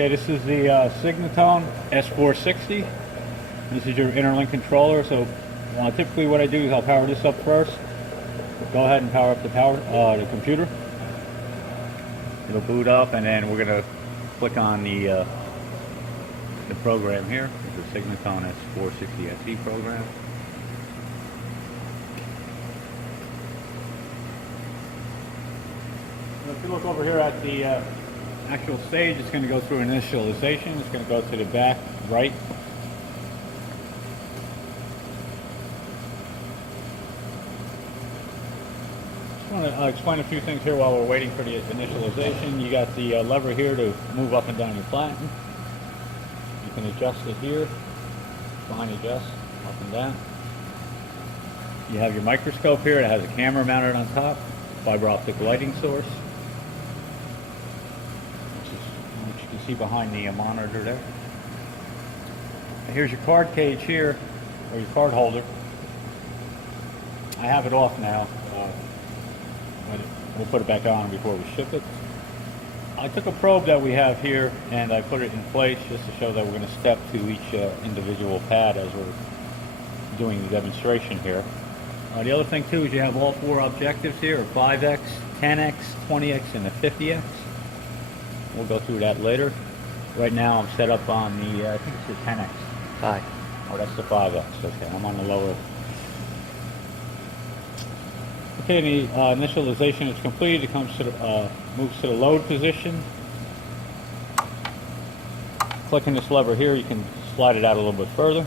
Okay, this is the Signatone S-460. This is your interlink controller. So typically what I do is I'll power this up first. Go ahead and power up the computer. It'll boot up, and then we're going to click on the program here. It's the Signatone S-460 SE program. So if you look over here at the actual stage, it's going to go through initialization. It's going to go to the back right. I want to explain a few things here while we're waiting for the initialization. You got the lever here to move up and down your platen. You can adjust it here. Fine adjust up and down. You have your microscope here. It has a camera mounted on top. Fiber optic lighting source, which you can see behind the monitor there. And here's your card cage here, or your card holder. I have it off now. We'll put it back on before we ship it. I took a probe that we have here and I put it in place just to show that we're going to step to each individual pad as we're doing the demonstration here. The other thing too is you have all four objectives here, 5x, 10x, 20x, and the 50x. We'll go through that later. Right now I'm set up on the, I think it's the 10x. Hi. Oh, that's the 5x. Okay, I'm on the lower. Okay, the initialization is complete. It comes to the, moves to the load position. Clicking this lever here, you can slide it out a little bit further.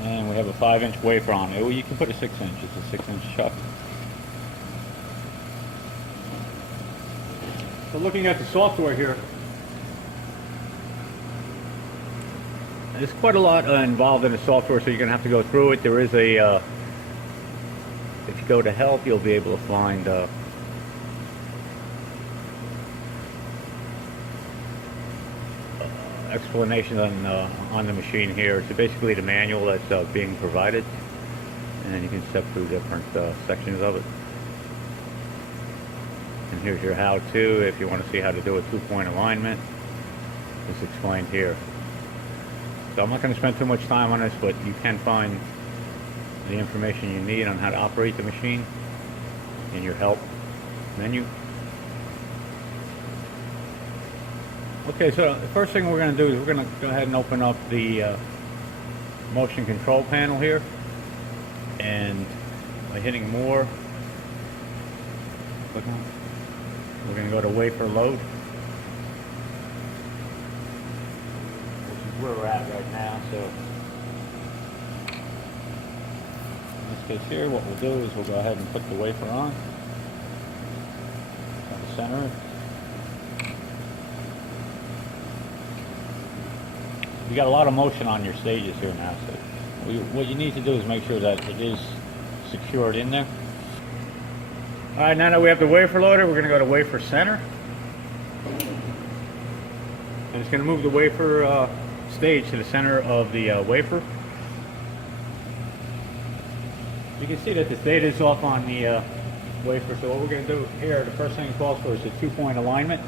And we have a 5-inch wafer on it. Well, you can put a 6-inch. It's a 6-inch chuck. So looking at the software here, there's quite a lot involved in the software, so you're going to have to go through it. There is a, if you go to help, you'll be able to find explanation on the machine here. It's basically the manual that's being provided, and you can step through different sections of it. And here's your how-to if you want to see how to do a 2-point alignment. It's explained here. So I'm not going to spend too much time on this, but you can find the information you need on how to operate the machine in your help menu. Okay, so the first thing we're going to do is we're going to go ahead and open up the motion control panel here, and by hitting more, we're going to go to Wafer Load, which is where we're at right now. So in this case here, what we'll do is we'll go ahead and put the wafer on at the center. You got a lot of motion on your stages here now, so what you need to do is make sure that it is secured in there. Alright, now that we have the wafer loader, we're going to go to wafer center. And it's going to move the wafer stage to the center of the wafer. You can see that the data is off on the wafer, so what we're going to do here, the first thing it calls for is a 2-point alignment.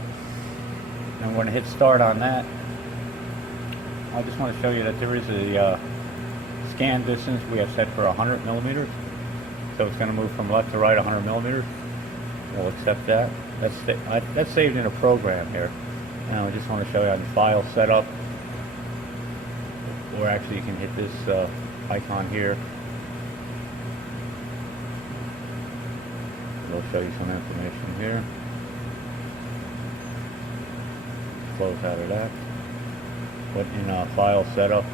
And we're going to hit start on that. I just want to show you that there is a scan distance we have set for 100 millimeters. So it's going to move from left to right 100 millimeters. We'll accept that. That's saved in a program here. Now I just want to show you on the file setup, or actually you can hit this icon here. It'll show you some information here. Close out of that. Put in file setup.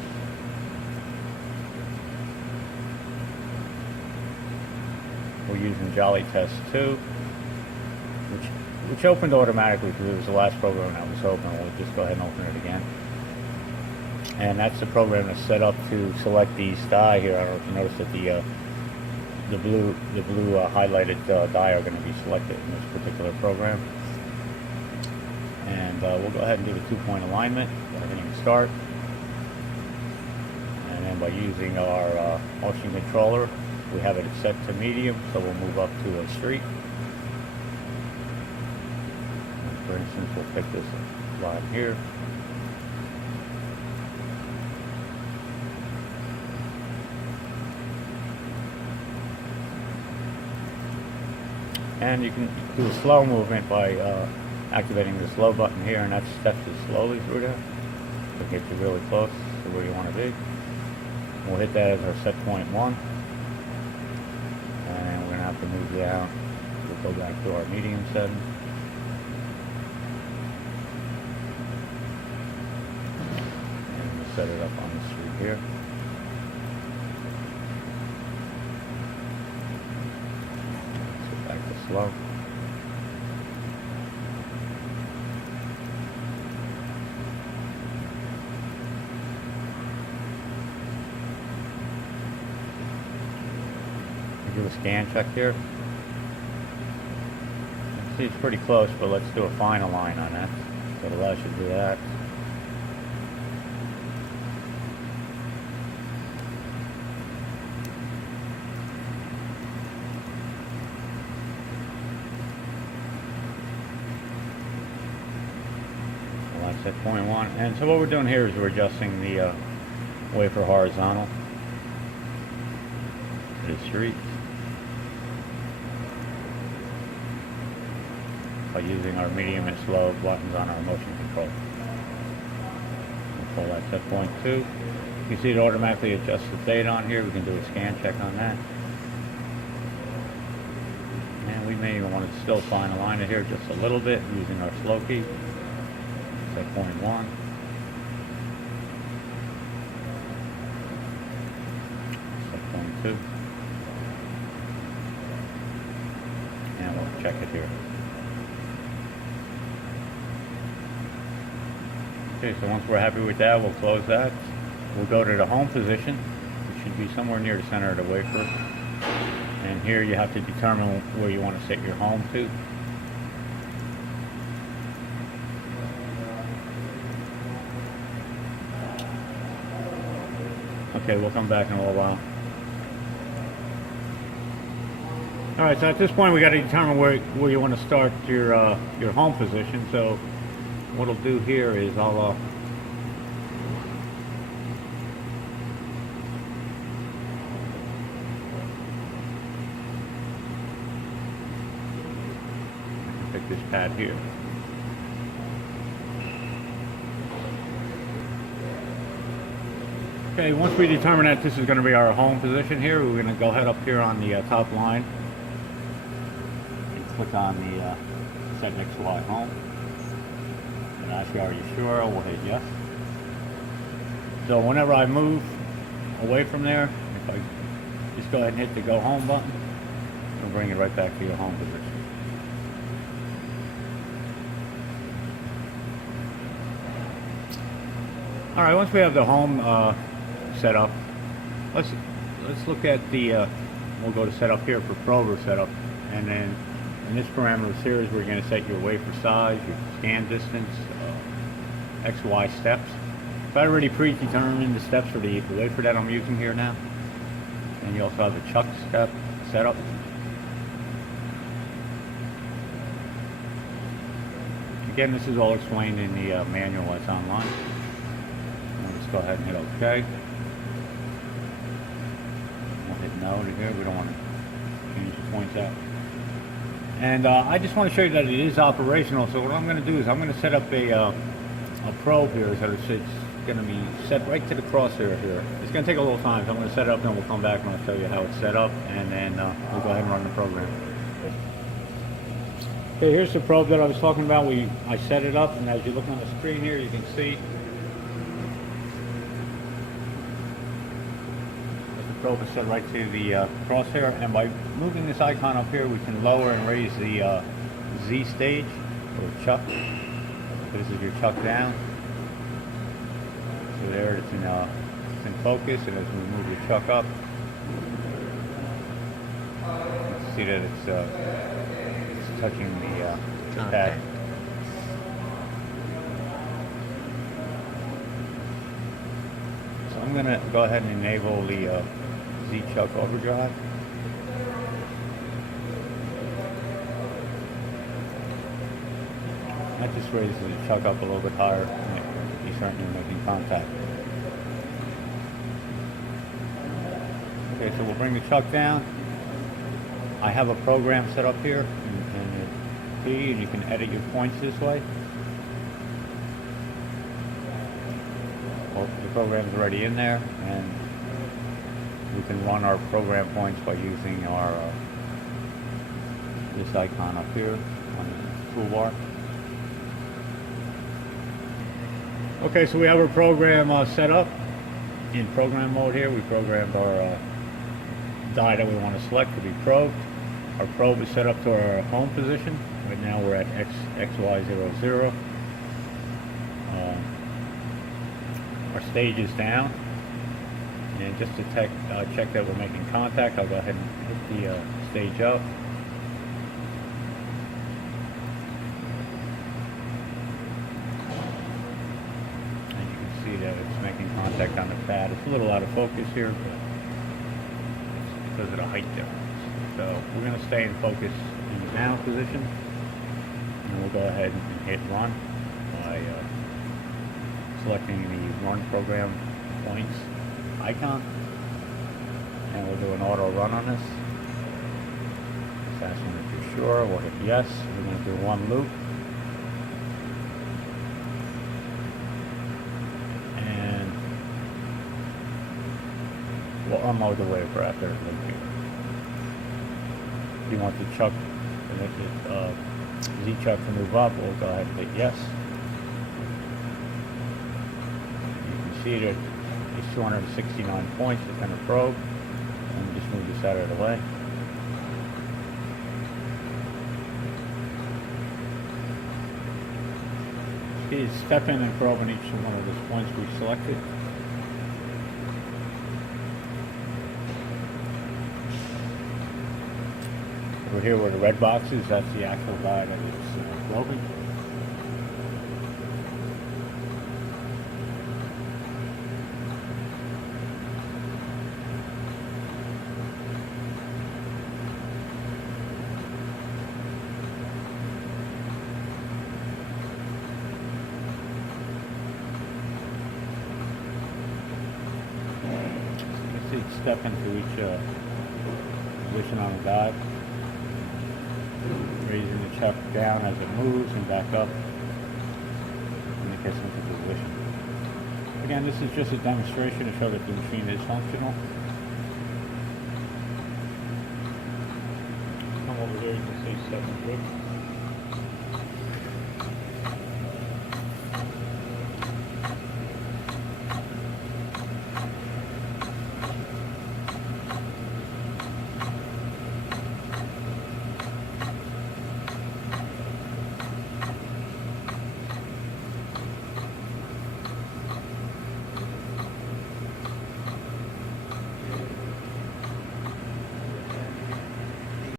We're using Jolly Test 2, which opened automatically because it was the last program that was open. We'll just go ahead and open it again. And that's the program that's set up to select these die here. I don't know if you noticed that the blue highlighted die are going to be selected in this particular program. And we'll go ahead and do the 2-point alignment by hitting start. And then by using our motion controller, we have it set to medium, so we'll move up to a street. For instance, we'll pick this line here. And you can do a slow movement by activating the slow button here, and that steps it slowly through there to get you really close to where you want to be. We'll hit that as our set point 1, and we're going to have to move down. We'll go back to our medium setting. And we'll set it up on the street here. Slow. Do a scan check here. See, it's pretty close, but let's do a final line on that. So it allows you to do that. At point 1, and so what we're doing here is we're adjusting the wafer horizontal to the street by using our medium and slow buttons on our motion control. We'll pull that set point 2. You can see it automatically adjusts the date on here. We can do a scan check on that, and we may even want to still fine align it here just a little bit using our slow key. Set point 1. Set point 2. And we'll check it here. Okay, so once we're happy with that, we'll close that. We'll go to the home position, which should be somewhere near the center of the wafer. And here you have to determine where you want to set your home to. Okay, we'll come back in a little while. All right, so at this point we got to determine where you want to start your home position. So what I'll do here is I'll pick this pad here. Okay, once we determine that this is going to be our home position here, we're going to go ahead up here on the top line and click on the Set XY Home. And ask you, are you sure? We'll hit yes. So whenever I move away from there, if I just go ahead and hit the Go Home button, it'll bring you right back to your home position. All right, once we have the home set up, let's look at the we'll go to setup here for prober setup, and then in this parameter series we're going to set your wafer size, your scan distance, XY steps. So I already predetermined the steps for the wafer that I'm using here now, and you also have the chuck step setup. Again, this is all explained in the manual that's online. Let's go ahead and hit OK. We'll hit no to here. We don't want to change the points out. And I just want to show you that it is operational. So what I'm going to do is I'm going to set up a probe here. So it's going to be set right to the crosshair here. It's going to take a little time. So I'm going to set it up, and then we'll come back and I'll show you how it's set up, and then we'll go ahead and run the program. Okay, here's the probe that I was talking about. I set it up, and as you look on the screen here, you can see probe is set right to the crosshair, and by moving this icon up here we can lower and raise the Z stage or chuck. So this is your chuck down. So there it's in focus, and as we move the chuck up, you can see that it's touching the pad. So I'm going to go ahead and enable the Z-Chuck overdrive. That just raises the chuck up a little bit higher. You're certainly making contact. Okay, so we'll bring the chuck down. I have a program set up here in the P, and you can edit your points this way. Well, the program's already in there, and we can run our program points by using our this icon up here on the toolbar. Okay, so we have our program set up. In program mode here, we programmed our die that we want to select to be probed. Our probe is set up to our home position. Right now we're at XY00. Our stage is down. And just to check that we're making contact, I'll go ahead and hit the stage up. And you can see that it's making contact on the pad. It's a little out of focus here, but it's because of the height difference. So we're going to stay in focus in the down position, and we'll go ahead and hit run by selecting the run program points icon, and we'll do an auto run on this. It's asking if you're sure. We'll hit yes. We're going to do one loop, and we'll unload the wafer after the loop here. If you want the chuck, Z chuck to move up, we'll go ahead and hit yes. You can see that it's 269 points within a probe. Let me just move this out of the way. See, step in and probe on each one of those points we've selected. Over here where the red box is, that's the actual die that it's probing. So you can see step into each position on the die. Raising the chuck down as it moves and back up when it gets into position. Again, this is just a demonstration to show that the machine is functional. Come over here, you can see 7 grips.